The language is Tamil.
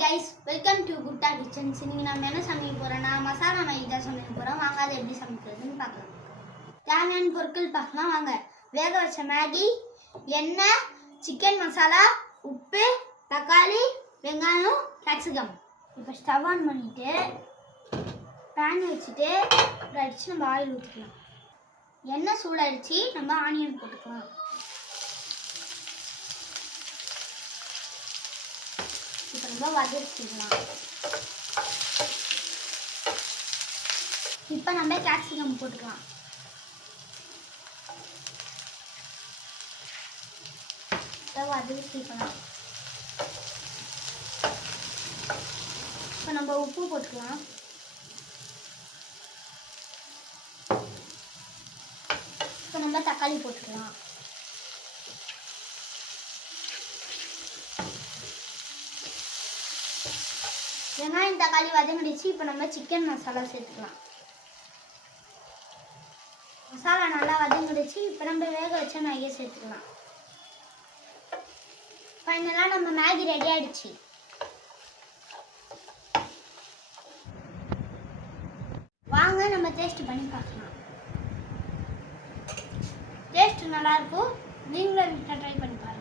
guys, welcome to Gutta Kitchen. இன்னைக்கு நாம என்ன சமைக்க போறோம்னா மசாலா மேகி தான் சமைக்க போறோம். வாங்க அதை எப்படி சமைக்கிறதுன்னு பார்க்கலாம். தேவையான பொருட்கள் பார்க்கலாம் வாங்க. வேக வச்ச மேகி, எண்ணெய், சிக்கன் மசாலா, உப்பு, தக்காளி, வெங்காயம், கேப்சிகம். இப்போ ஸ்டவ் ஆன் பண்ணிட்டு பேன் வச்சுட்டு அடிச்சு நம்ம ஆயில் ஊற்றிக்கலாம். எண்ணெய் சூடாயிடுச்சு, நம்ம ஆனியன் போட்டுக்கலாம். இப்போ நம்ம வதக்கிக்கலாம். இப்போ நம்ம கேப்சிகம் போட்டுக்கலாம். வதக்கிக்கலாம். இப்போ நம்ம உப்பு போட்டுக்கலாம். இப்போ நம்ம தக்காளி போட்டுக்கலாம். வெங்காயம் தக்காளி வதங்கிடுச்சு. இப்போ நம்ம சிக்கன் மசாலா சேர்த்துக்கலாம். மசாலா நல்லா வதங்கிடுச்சு. இப்போ நம்ம வேக வச்ச மேகியை சேர்த்துக்கலாம். ஃபைனலாக நம்ம மேகி ரெடி ஆயிடுச்சு. வாங்க நம்ம டேஸ்ட் பண்ணி பார்க்கலாம். டேஸ்ட் நல்லா இருக்கும். நீங்களும் வீட்டில் ட்ரை பண்ணி பாருங்க.